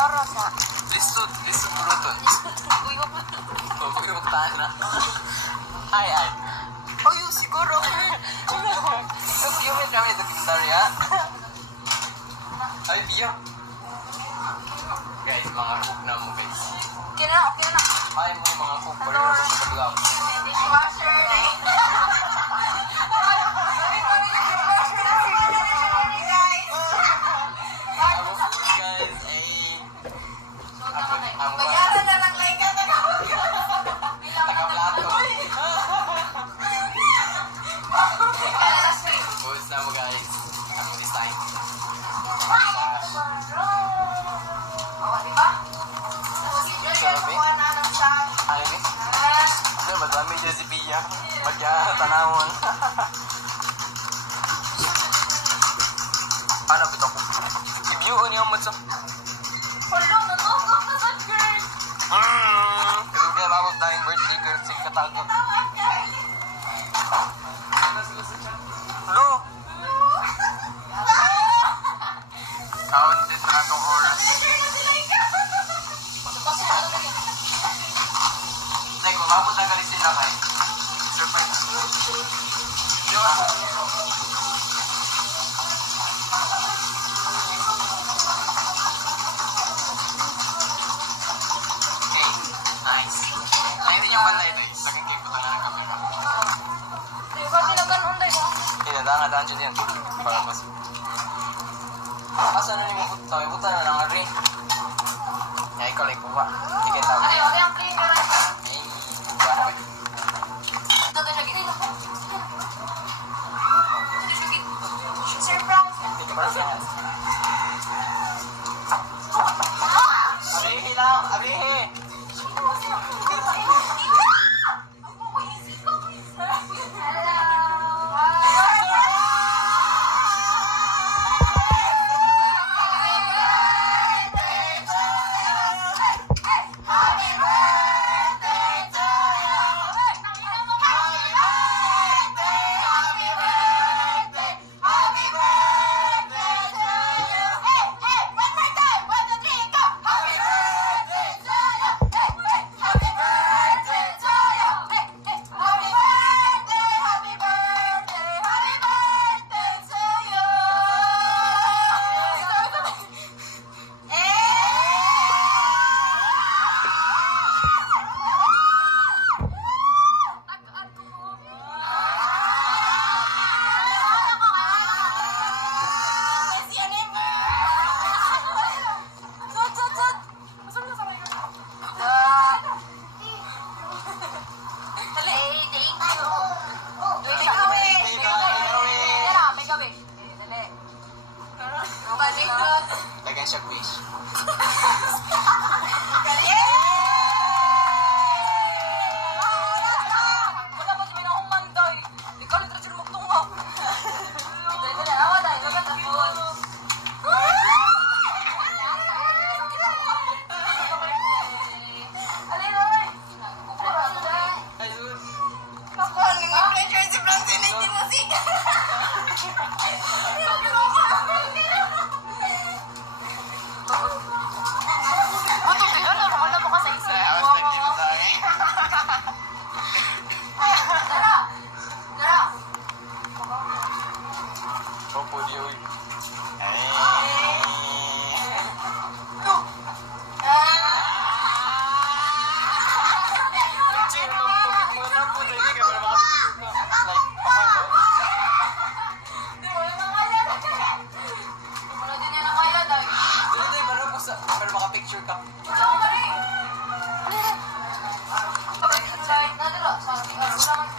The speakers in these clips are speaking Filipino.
Para sa... Lisod puluton. Uyok. Uyok tana. Ay. Uyok siguro. Uyok kami sa Victoria. Ay, biyak. Guys, mga cook na mo guys. Okay na. Ay, mga cook. Pwede na sa pag-vlog. Dishwasher. Bayaran na lang like ka. Taga-plato. Buhos na mo guys. Ang design. Ano ni? Ano ba? Dami dyan si Pia. Magya-tanawon. Paano ba ito? I-view niyo mo sa... Kaya labot na yung birthday girl si Katago. Hello? Kauntis na itong oras. Like, kung labot na galit sila kay surprise. Yung balay ito, laging kayo puto na ng camera. Di ba pinag-anon tayo ba? Daan dyan yan. Para mas... Asa na yung puto? Yung puto na lang ari. Kaya ikaw lang kuha. Sige, tawag. Ano yung cleaner? Ay, kuha na ba? Ito siya gini. Ito siya gini. Sir Frank. Ito para sa house. Abihi lang! Abihi! Lagyan siya quiz. Wala pa siya akong manday. Ikaw lang trasyon mo itong ha. Dahil awa dahil. Lagat ang buwan. Alin oy. Ayun. Ako, nag-pleasure si Francine. Hindi mo siya. Picture ka.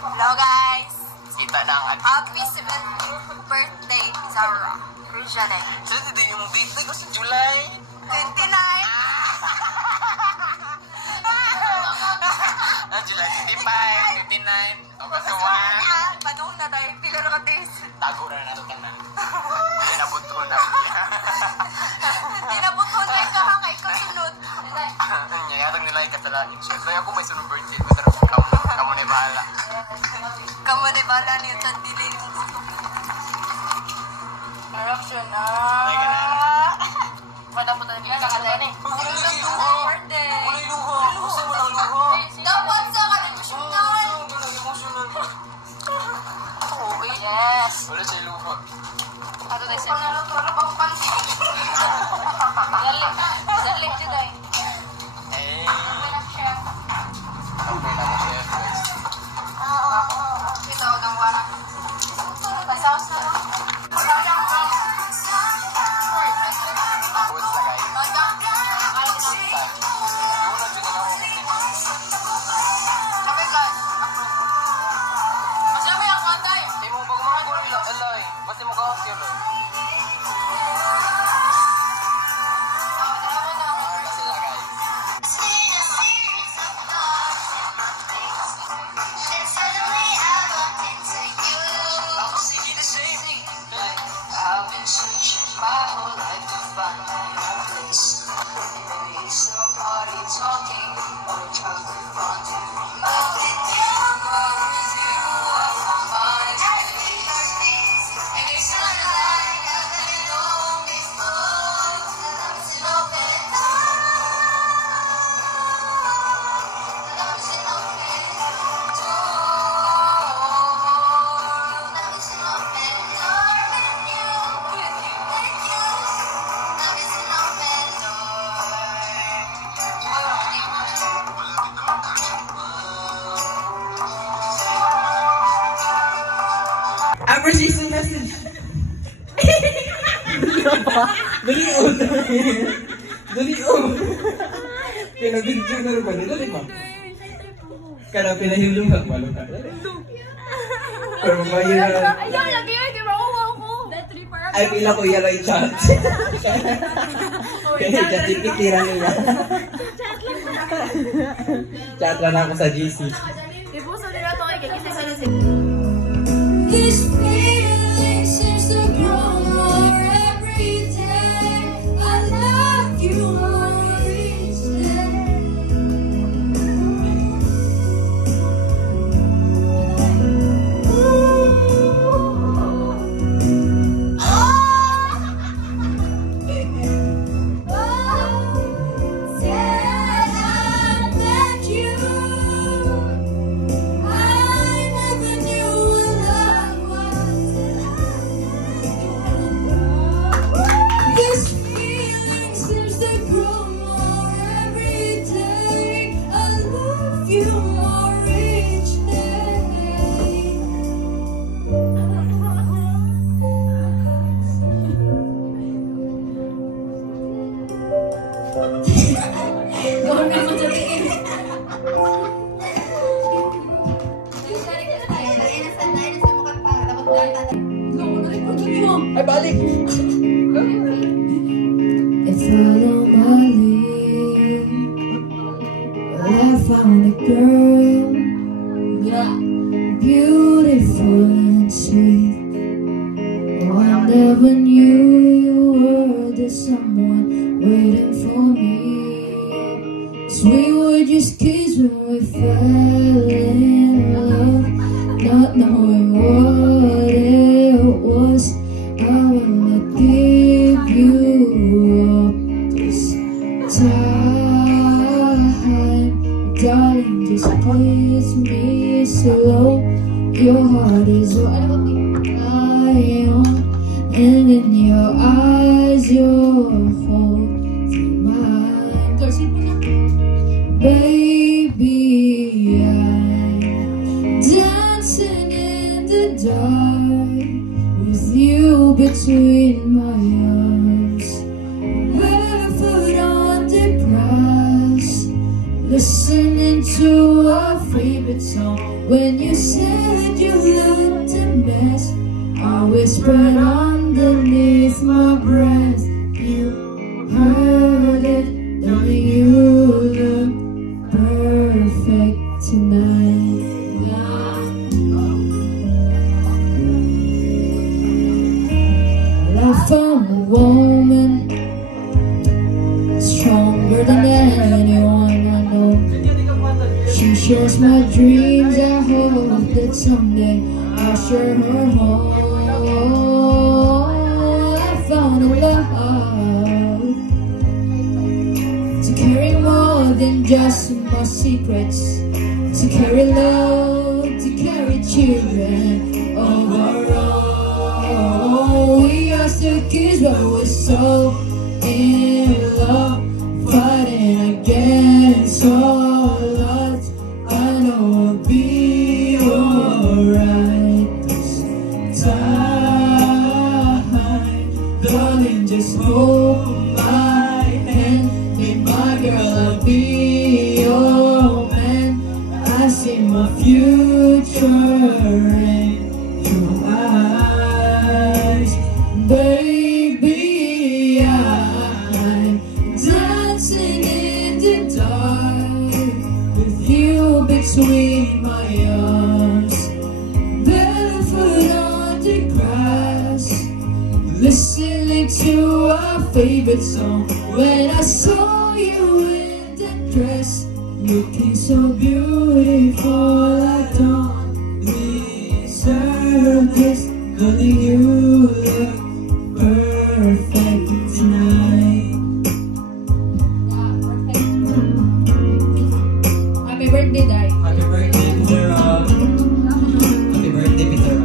Hello guys! Kita na ang Happy 70th birthday, Zara. Rizane. So, dito yung date ko sa July 29! July 25, 59, August 1. Panong na tayo, pila na ka-days. Tago na nato tanan. Pinabuto na. Tinabuto na ka ha, kay kasunod. Nangyayarang nila yung kasalanan. So, ako may sunod birthday. Pero kamo na bahala. Kamu na bala niyo sa delay mo buto. Corruption na. Pada po tayo kakalain eh. Birthday. Walay luha. Kasi walang luha. Dapat sa emotional. Emotional. Yes. Wala siya luha. Ato tayo sa Dalit siya tayo. Eh. Okay na mo siya, guys. Ito, ang wala. Pasaos na lang. Tapos na, guys. Yung nag-yun na ako. Masami ang kwantay. Hindi mo ba kumakulo, Eloy? Ba't di mo ka-off yun, Eloy? Sila, guys. I've been searching my whole life to find my place. Maybe it's nobody talking or trying to find you. But with you, I'm on my face. And it's not like I've been known before. Love's an open door. Love's an open door. Love's an open door. Appreciation message. Dalion. Dalion. Pinabidyo na rin ba? Dali ba? Kana pinahilong ka. Malo ka. Pero mabayan. Ayaw, lagi yun. Di ba ako? Ay, pila ko yan ay chat. Kaya chat-GPT lang nila. Chat lang ako sa GC. Ipuso nila ito kay kasi sa This feeling seems to grow more every day. I love you more each day. Said I met you. I never knew what love was. This feeling seems to grow more every day. I love you more each day. Gawin mo sa tingin. Ay, balik! If follow my lead, well, I found a girl, beautiful and sweet. Oh, I never knew you were the someone waiting for me. 'Cause we were just kids when we fell in love, not knowing what it was. I wanna give you up this time, darling. Just kiss me slow. Your heart is what I am, and in your eyes, you're holding mine. Baby, I'm dancing in the dark with you between my arms, barefoot on the grass, listening to our favorite song. When you said you looked a mess, I whispered underneath my breath. You heard it, darling. You look perfect tonight. I found a woman stronger than anyone I know. She shares my dreams. I hope that someday I'll share her home. I found a love than just more secrets. To carry love, to carry children of our own. We are still kids, but we're so in love, fighting against all odds. I know I'll be alright this time. Darling, just hold my hand. Be my girl, I'll be your man. I see my future in your eyes, baby. I'm dancing in the dark with you between my arms, barefoot on the grass, listening to our favorite song. When I saw you in that dress, looking so beautiful, I don't deserve this. Calling you look perfect tonight. Happy birthday, Dai. Happy birthday, Pitera. Happy birthday, Pitera.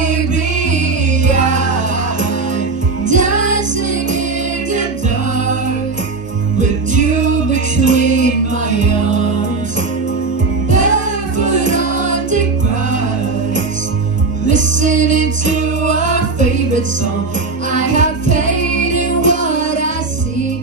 Baby, I'm dancing in the dark with you between my arms, barefoot on the grass, listening to our favorite song. I have faith in what I see.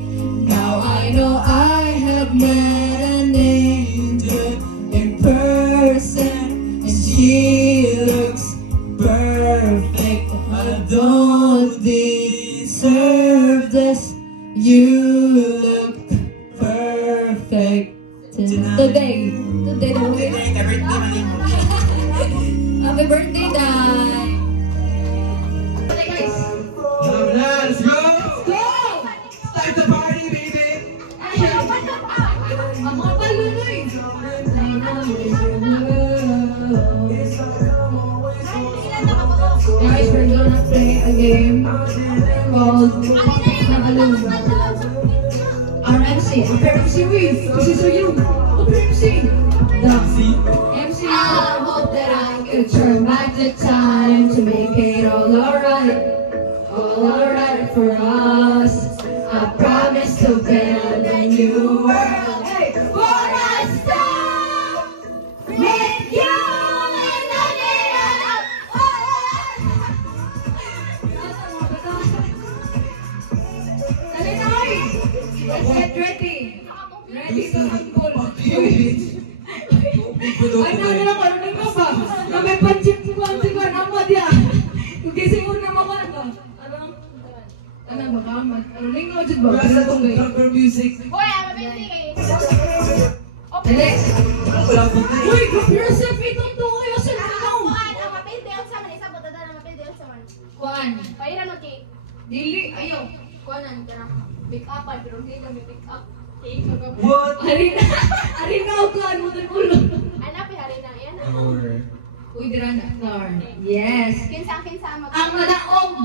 Now I know I have met an angel in person, and she looks perfect. I don't deserve this. You look perfect today. Today, the way. Happy birthday, Dai. Okay, guys. Let's go! Go! Start the party, baby! Ang mga paluloy. Guys, we're gonna play a game called Nakalunga. Our MC, Wave. This is for you. MC. The MC. I hope that I could turn back the time to make it all alright for us. I promise to build a new world for us all. With you in the middle of let's get ready. Ready to humble. Ay, nalala ko, ano ka ba? Na may panchip-panchip ka naman dia. Gising mo na mga ano? Ano ba ka? Ano linggo dyan ba? Ano itong gay? Proper music. Hoy, mabindi kayo. Next. Wala po tayo. Uy, group yourself itong tukoy o sa lakaw. Ang mabindi ang sa man, isa po dada na mabindi ang sa man. Kuan. Pahiran ng cake. Dili, ayaw. Kuanan ka na. Pick up ay, pero hindi kami pick up. What? Arina o kuan mo ng ulo. Anak, hari na yan. Uy, dira na. Star. Yes. Kinsa mag- Ang madaong.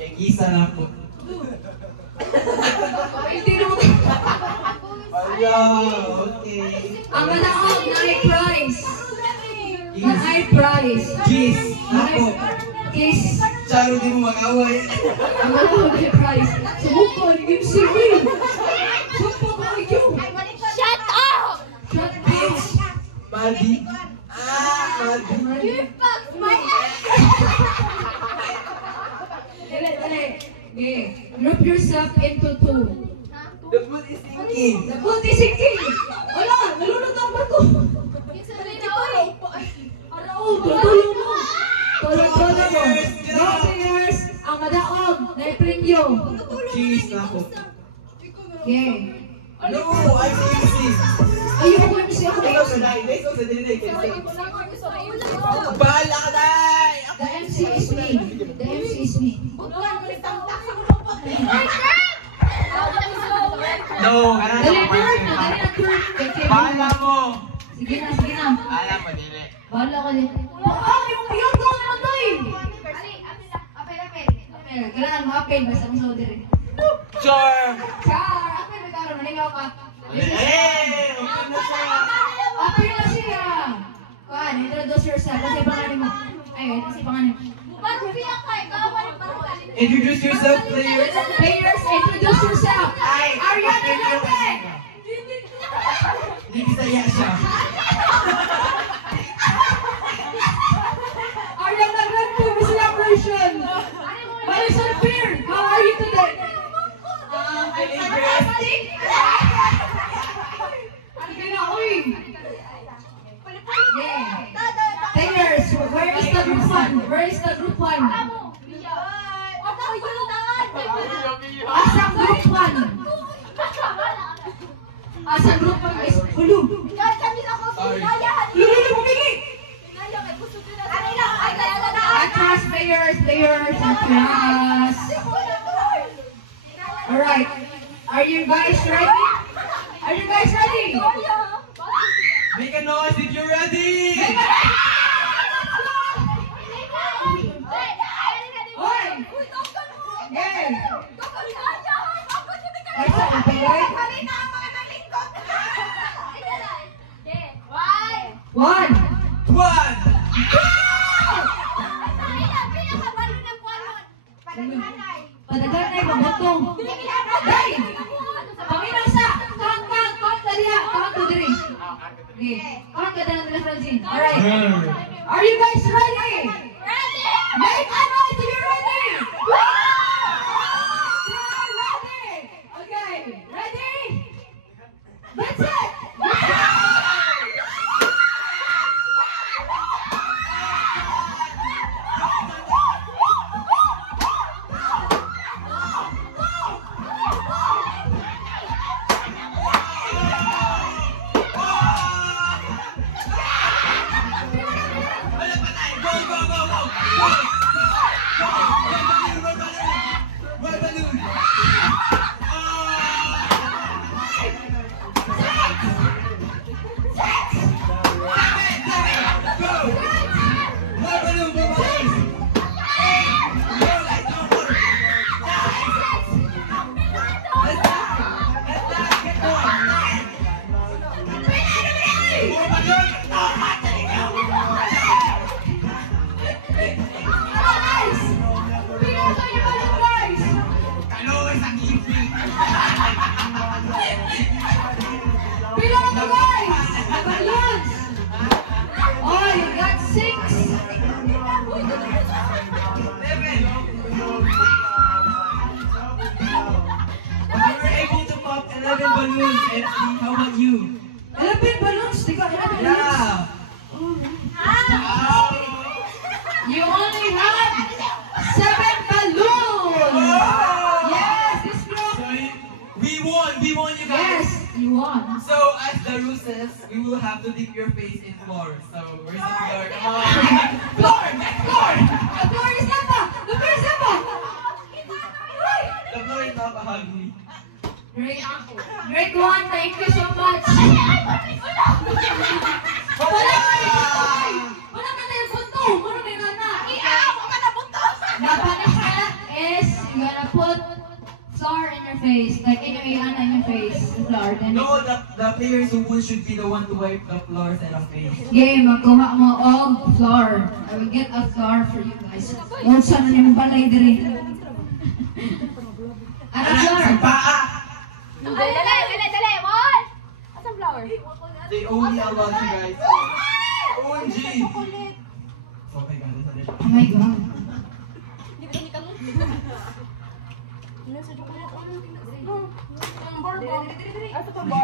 Kay Gisa na po. Hindi mo. Okay. Ang madaong na may prize. Na may prize. Kiss. Ako. Kiss. Charo di mo mag-away. Ang madaong na may prize. Sumukon, MC Wave. Sumukon ko ikaw. Shut up! Shut up. Madi. Madi. You fucked my ass! Dali. Okay. Group yourself into two. The food is sinking. The food is sinking. Wala, nalunod ang bato. Tulong mo. Tulong mo. No players. Ang madaog na i-premyo. Cheese na ako. Okay. No, I'm music. Ayun ko yung siya. Ikaw sa dahil. Ikaw sa dahil. Bahala ka dahil. The MC is me. The MC is me. No, Dali, Kurt. Dali na, Kurt. Bahala mo. Sige na. Alam mo, dili. Bahala ka din. Yung biyot ko naman tayo. Kailangan mo apel. Basta mo sa order. Char! Char! Ako yung nagkaroon, manigaw ka. Eh! Uminom na siya! Ako yung siya! Kuan, introduce yourself. Kasi pangalan mo. Ayun, kasi pangalan mo. Introduce yourself, players! Players, introduce yourself. Ariana Grande! Hindi Bisaya siya. Ariana Grande, Bisaya version. Madison Beer, how are you today? I'm fantastic. Ang ganda, uy. Yeah. Players, where is the group one? Where is the group one? Asang group one? Asang group one is hulu. Hulu, bumili. Atras, players, atras. Alright. Are you guys ready? Are you guys ready? Make a noise if you're ready! Hoy! Yeah! Ay, saan ang pagay? One! One! Padagan ay mabotong. Day! Panginoon sa! Kahang dali ha! Kahang ko diri. Okay. Kahang ka dala nila Francine. Alright. Are you guys ready? Make a noise if you're ready! Ready! Okay. Ready? That's it! balloons, Effie. How about you? 11 balloons? Di ka 11 balloons? Yeah. You only have 7 balloons! Yes, this group! So we won you guys. Yes, you won. So as the rule says, we will have to dip your face in floor. So where's the floor? Come on. Floor! Floor! The floor is Napa! The floor is Napa! The floor is not ugly. Great one, thank you so much. Wala ka na yung bunto. Wala ka na. The punishment is you gonna put flour in your face. Like in your face. Flour. Then No, the players who won should be the one to wipe the floor instead of face. game, magkuha mo og flour. I will get a flour for you guys. Unsa na yung balay diri? Ano flour? Dali, Mon! Asan flower? They only allow you guys. OMG! Okay, guys. Oh my god.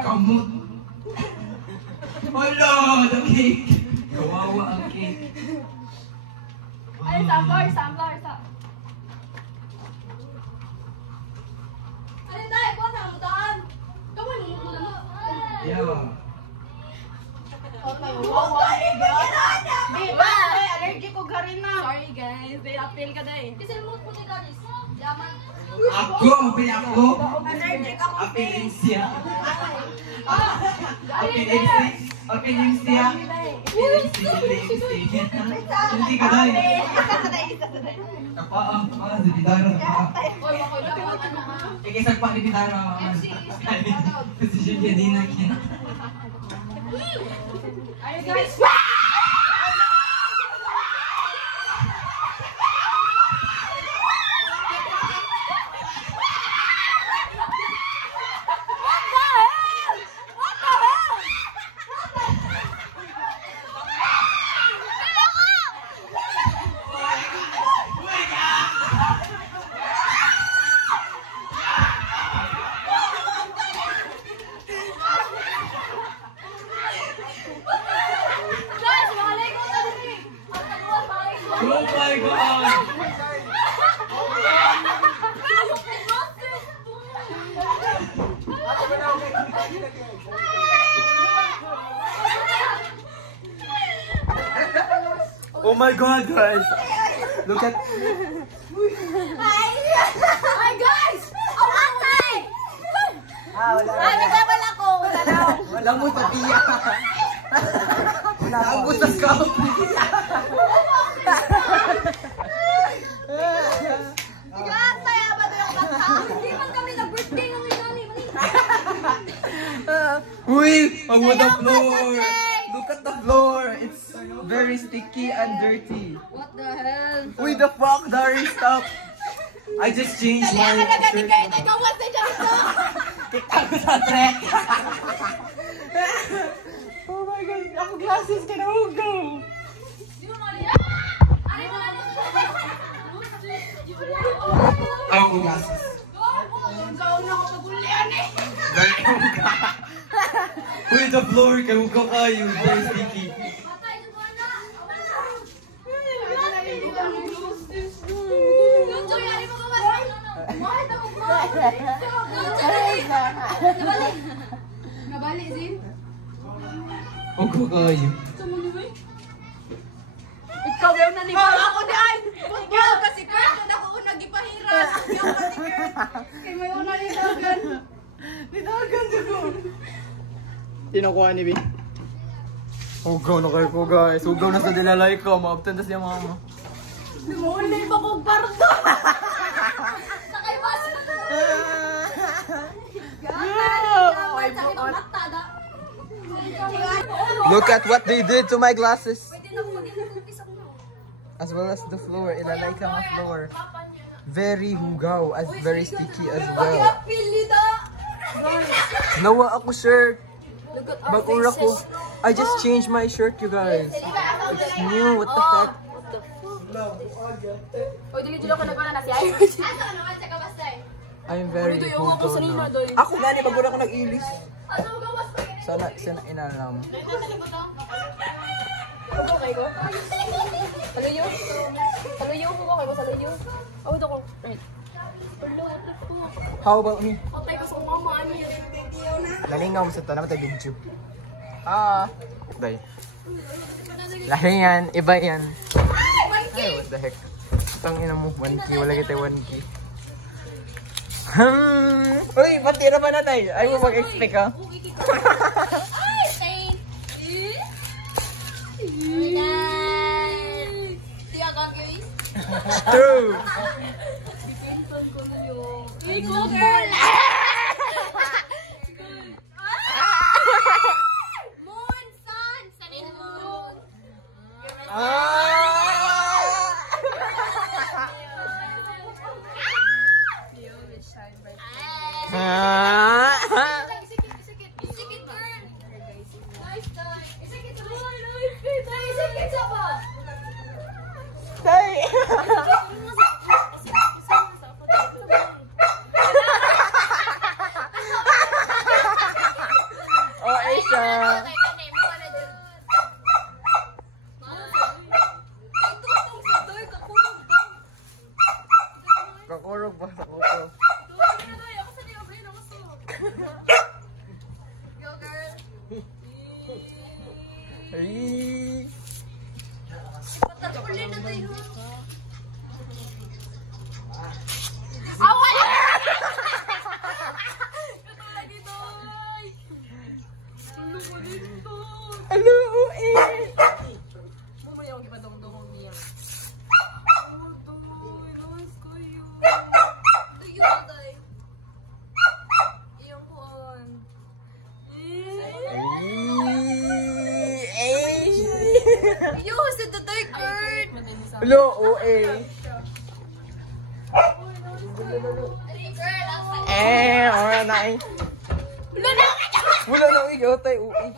Kamot! Hala! The cake! Kawawa ang cake. Ay, sunflower. Ano tayo? Buwan na mo daan. Gawin mo muna mo. Yeah. Wow, allergic Allergic ko garin na. Sorry guys, they appeal ka dahil. Kasi mo po ni guys. Yaman. Ako, apil ako. Allergic ako. Apilin siya. Apilin siya. Apilin siya. Hindi ka dahil. Apa, si Bidara. Oy, ako lang ano ha. Ikisag pa ni Bidara. Kasi siya niya din na yan. Ay guys. Oh my God! Oh my God, guys! Look at... Hi guys! Awatay! Ay, nagkabal ako. Wala mo patiya! Naubos na scout! Saya ba ito yung kanta? Hindi man kami nag-birthday ng inani. Uy! Ang the floor! Look at the floor! It's very sticky and dirty. What the hell? Uy, the fuck, Dari, stop! I just changed my shirt. Ikaw was na dyan ito. Kita ko sa trek! Oh my God, ako glasses ka na, go! Ako glasses. Uy, the floor, kayo ka kayo, very sticky. Nabalik, Zin? Ako kayo. Ikaw yung nanibal. Ako daan! Ikaw kasi Kurt, na ako unang ipahiran. Ikaw kasi Kurt. Kaya may unang nidagan. Nidagan ko. Tinakuha ni B. Ugaw na kayo ko, guys. Ugaw na sa dilalay ko. Maaptan na siya mama. Lumuli pa kong bardo. Sakay bus na to. Look at what they did to my glasses. As well as the floor. Ilalay ka mga floor. Very hugaw. As very sticky as well. Nawa ako shirt. Bagura ko. I just changed my shirt, you guys. It's new. What the heck? I'm very hugaw na. Ako gani, bagura ko nag-ilis. Sana inalam. Saluyo ko kayo, saluyo. Oh, ito ko. Right. How about me? Atay ko sa mama, ano yun? Lalingaw mo sa ito. Naman tayo video. Bye. Lalingan. Iba yan. Ay, what the heck. Itang ina mo. 1K. Wala kita 1K. Uy, patira ba na tayo? Ay mo mag-expect ka? Ay, Saint! Tiyak ka, Kiwi? True! Iko, girl! Moon, sun! Sun and moon! Isikit, girl! Nice, nice! Isikit sa boy! Isikit sa ba? Tay! Oh, Aisha! Kakurog ba sa kuko? Go, girl! Ay! Uli na tayo. Awal! Lagi doy. Ano mo dito? Ano, eh? Bumuli ako ipadong-dong niya. Oh, doy. Lawas kayo. Tayo, tay. Iyong kuon. Yo, sa tatay, Kurt! Hello, OA. Wala na eh. Wala na eh, yatay, OA.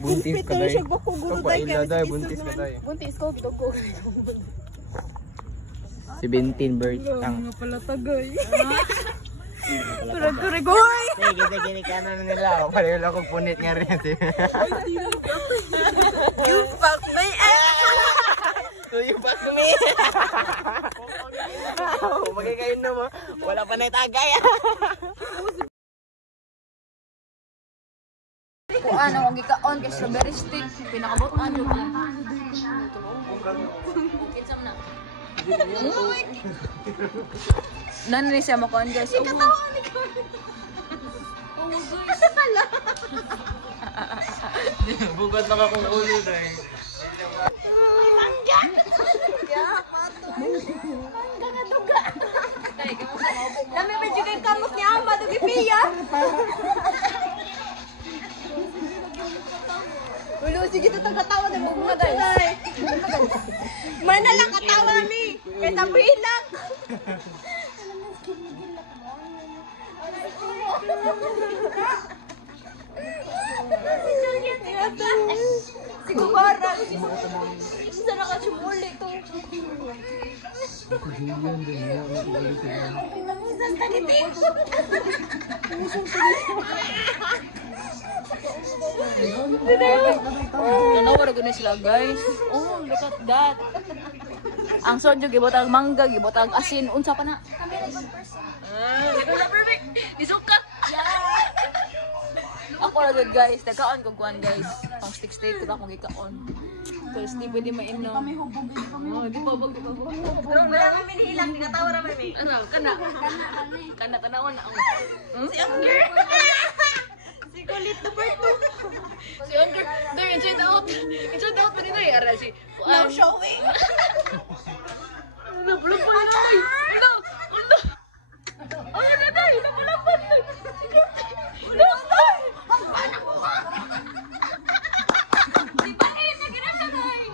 Buntis ka dahi. Kapaila dahi, buntis ka dahi. Buntis ko, gito ko. 17 birth lang. Mga pala tagay. Kurag-kurag, hoy! Sige, gini ka na nila. Pareho lang kong punit nga rin. You fuck my ass! You fuck me! Umagay kayo naman. Wala pa na itagay. Kung ano, kung gikaon kay strawberry stick, pinakabot ano pa. Kinsa mo na. Nanay siya mo kon guys. Katawan ni ko. Oh guys. Pala. Bugat na akong ulo dahil. Mangga. Ya, pato. Mangga nga duga. Dami pa juga kamot ni Ama dugi piya. Ulo, sige ito katawa na mga guys. Man na lang katawa mi. Kaya tabuhin lang. Si Kumara. Isa na ka sumuli ito. Isang tagitik. Tanawar ko na sila guys. Oh, look at that. Ang soju gibot ang mangga, gibot ang asin, unsa pa na? Ito na perfect. Isuka. Ako na good guys, nagkaon ko kuan guys. Pang stick ko na akong ikaon. Kasi di pwede mainom. Kami hubugin kami. Oh, di pa bag. Pero wala kami nihilang, di katawa ra mami. Ano, kana. Kana tanawon na ako. Si Angger. Si Kulit na parto. Si Angger, there inside out. Inside out pa dito eh. Ara si no showing. Ano, bulong pa na tayo. Ano? Ano? Ano na tayo? Napalapan tayo. Ano tayo? Paano ko ha? Di ba na yun? Nagirasa tayo.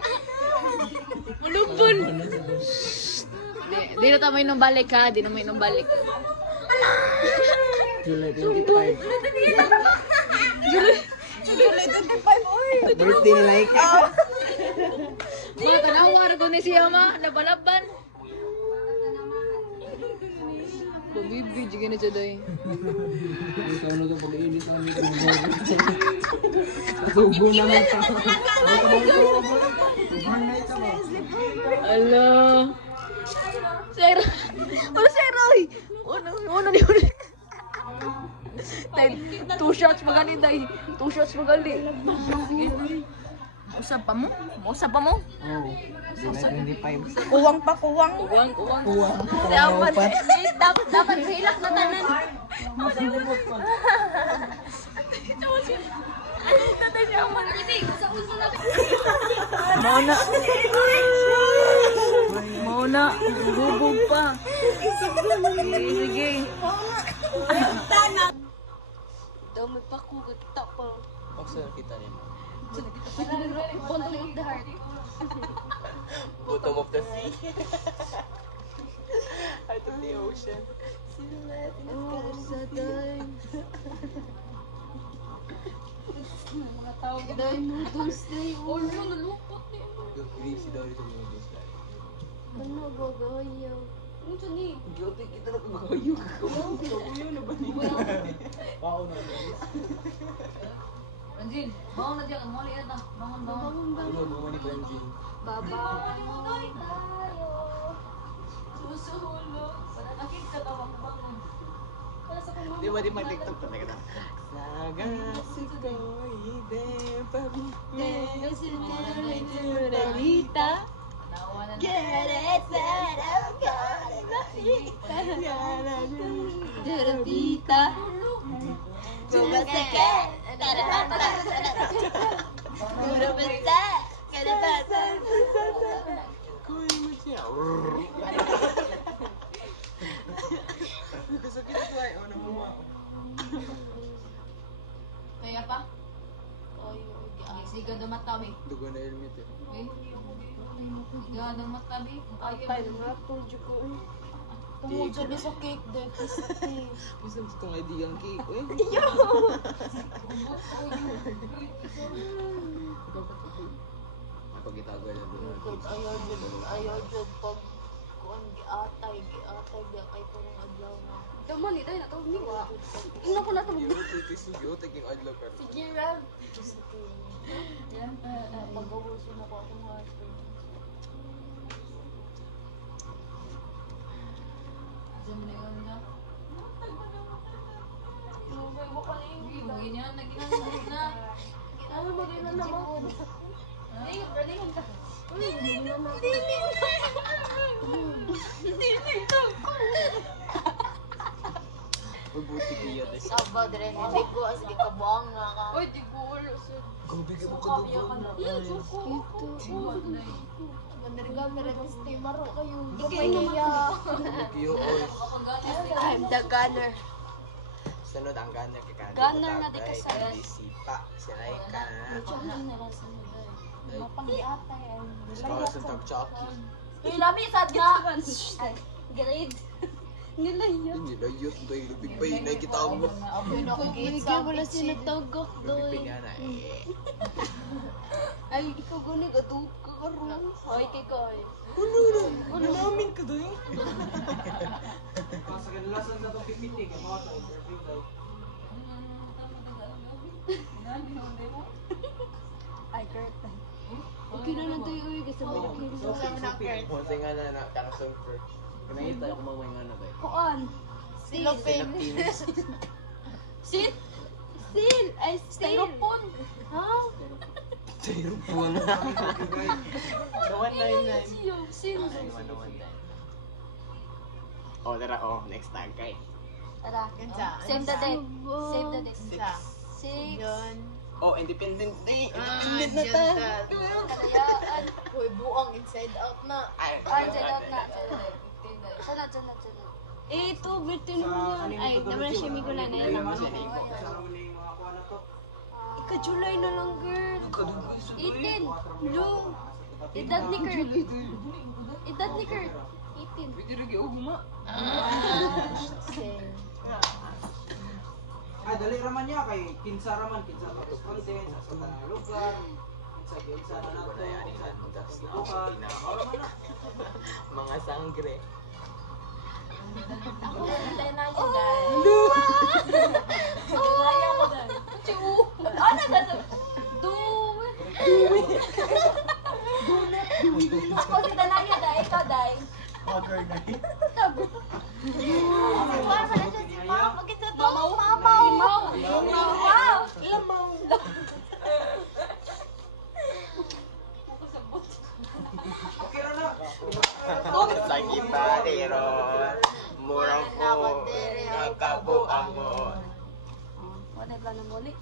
Malupon. Di na tayo may balik ha. Di na may balik. July 25. July 25, oy. Birthday ni Laika. Mga tanawar ko ni siya ma. Napalaban. Pabibig, sige na siya dahi. Ikaw na ito pag-iinis ang subo naman ito. Hello. Sir. Ano sir, oy? Ano ni ulit? 2 shots magali dahi. 2 shots magali. Sige. Usap pa mo? Usap pa mo? Oo. July 25. Kuwang pa, kuwang. Kuwang. Dapat hilak na tanan. Mauna. Bubog pa. Sige. Dami pa ko. Gata pa. Baksa kita rin. Bottom of the heart. Bottom of the sea. Out of the ocean. Mga tao dahil noodles day. Oh, nalupot niya. Greasy daw ito noodles dahil. Ano gagayaw? Ano ito ni? Guilty kita na kumakayo. Kumakayo na ba niya? Pao na. Ranjin, bangun na dyan. Muli yan na. Bangun. Ano mo ni Benjin? Baba. Manunoy tayo. Susulo. Para nakita ka bangun. Di ba di mag-tiktok to? Teka na. Sagasiko ide Rita. Get it, set up, Rita. Sumasakit. Kuy mo siya. Kasakit ko ay. Ano mo mo? Kaya pa? Siga do matabi. Dugo na helmet eh. Siga do matabi. Ay, natulog ko eh. Tungod sabi sa cake, Dex. Gusto mo itong idea ang cake eh. Napag-itago na doon. Ayaw dyan pag kuan giatay biya kay punong adlaw na. Daman ito na tawag niwa. Ino ko na tawag. Sige, taking adlaw ka. Sige ra. Pag-awusin ako akong husband. Diyan na yun na. Lugay mo ka na yung gila. Ganyan na ginagawa na. Ano ba gina naman? Ay, galingan ka. Uy, buti kaya des. Sabad rin, hindi ko as gikabuang nga ka. Oy, di ko ulo sa. Gabigay mo ka dugo na. Mandarga na rin stay maro kayo. Ikay naman. Iyo, oy. I'm the gunner. Sunod ang gunner kay Candy. Gunner na di ka sa- Sipa, silay ka na. Mapanggiatay ay. Ikaw sa tag-chucky. Uy, lami sad nga. Grade. Nilaya. Hindi na yun. Dahil lupig pa yun. Nakikita mo. Ako na ko gitsa. Wala sila tagak Lupig doy. nga na eh. Ay, ikaw gani ka to. Kakarong. Hoy, kay Koy. Ano namin ka doon? Sa kanalasan na itong pipitik, ang mga tayo, surfing daw. Ay, Kurt. Okay na lang tayo. Uy, kasi mo okay na. Kung nga na kaka-surfer. Kanahita ako mamay nga na tayo. Kuan. Seal. Philippines. Seal? Seal. Ay, styrofoam. Ha? Styrofoam. Nawan na yun na. Seal. Oh, tara. Oh, next tag kay. Tara. Save the date. Save the date. 6. Oh, Independent Day. Independent na ta. Kadayaan. Uy, buang inside out na. Ay, Inside out na. Sana. Eh, ito, birthday mo yan. Ay, naman na siya migulan na yun. Kasama mo na yung mga kuha na to. Ika-July na lang, girl. 18. Blue. Edad ni Kurt. Edad ni Kurt. 18. Pwede rin yung ugma. Ay, dali raman niya kay kinsa raman, kinsa tapos content, sa lugar, kinsa na nato, kinsa tapos gibukan. Mga sangre. Ako, hintay na yun, guys. Kaya mo dyan. Ano na sa? Ako, si Danaya, day. Ikaw, day. Mother na yun. Mama, na siya si Mama. Magkita to. Mamaw. Wow. Lamaw. Okay ra na. Sa kita, pero murang ko, nagkabuang mo. Wala ba na muli?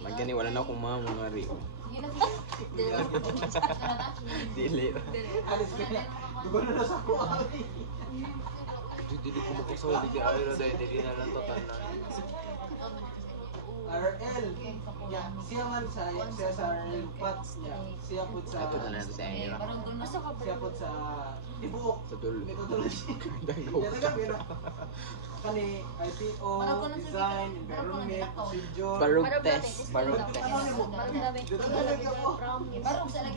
Magkani, wala na akong mga rio. Dili. Alis ka na. Dugo na sa kuha. Dili ko makusaw, di ka ayro dahil dili na lang tatanan. RL. Yeah, siya man sa RL Pats niya. Siya po sa Ito na lang sa ayro. siya po sa Tibuok. Sa tulo. Methodology. Dagaw Kaya taga pero kani IPO, design, environment, procedure. Barog test. Barog test.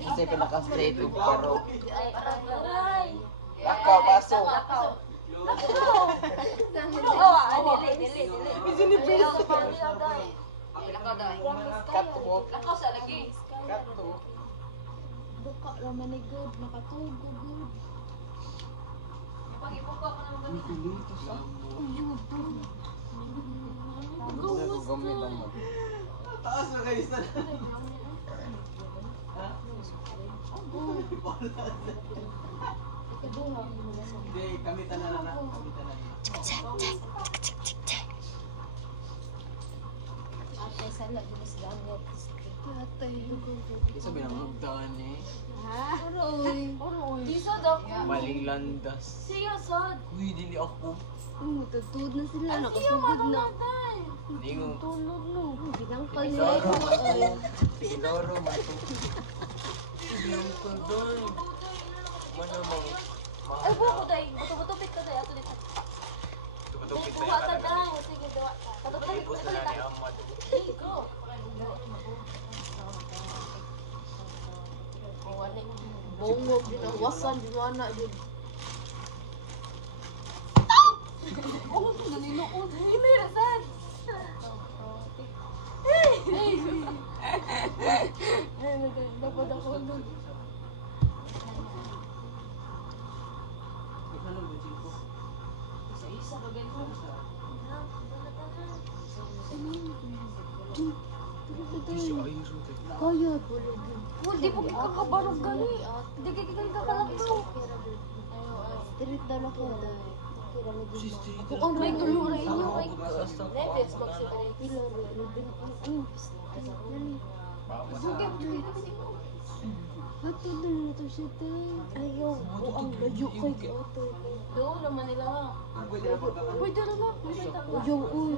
Kasi pinaka-straight with barog. Lakaw, baso. Dili. Catwalk. Lakaw sa lagi. Catwalk. Buka raman ni good, nakatugo good. Pag-ipuka ko naman Taas na guys na. Hindi, kami tanan na. Kami tanan. Isa binamugtaan eh. Di sad ako. Maling landas. Siya sad. Uy, dili ako. Matutulog na sila, nakasugod na. Ningo. Tulog no. Binangkal nila Pilaro ito. man to. Pilaro man to. Binangkal doon. Mana mang Ay, buko day. Buto-butupit ka day. Ato dito. Tuputupit Buha ka day. Sige, dawa. Patutupit Ipos ka na dito. ni Ahmad. Hey, go. Bongog din ang wasan, di mana din. Himira sad. Dapat ako doon. Ano ba dito? Isa-isa ba ganito? Kaya, bulog yun. Di po kakabarog gani. Di kakalakto. Tirit daw na ko. Kira mo din. Kung ang may tulura inyo kay Neves, magsipare. Kilo, ribin. Nani? Sugip. Ato doon na to siya tayo. Ayaw, ang layo kay Oto. Doon naman nila ha. Pwede na magkakaroon. Pwede rin na. Pwede na. Ayaw, uy.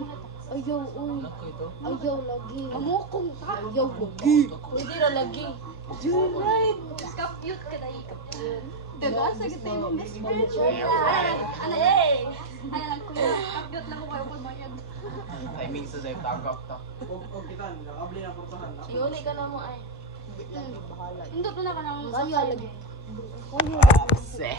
Ayaw, uy. Ako ito. Ayaw lagi. Amo kong ta. Ayaw lagi. Pwede na lagi. You're right. Kapyut ka na ikap. Daga sa kita yung best friend. Ano eh? Ano lang kuya. Kapyut lang ko kayo kung bayan. Timing sa Zay tagap ta. Huwag kita, nakabli na portahan. Yun, ka na mo ay. Bahala. Indot na ka nang Kaya lagi. Kaya lagi.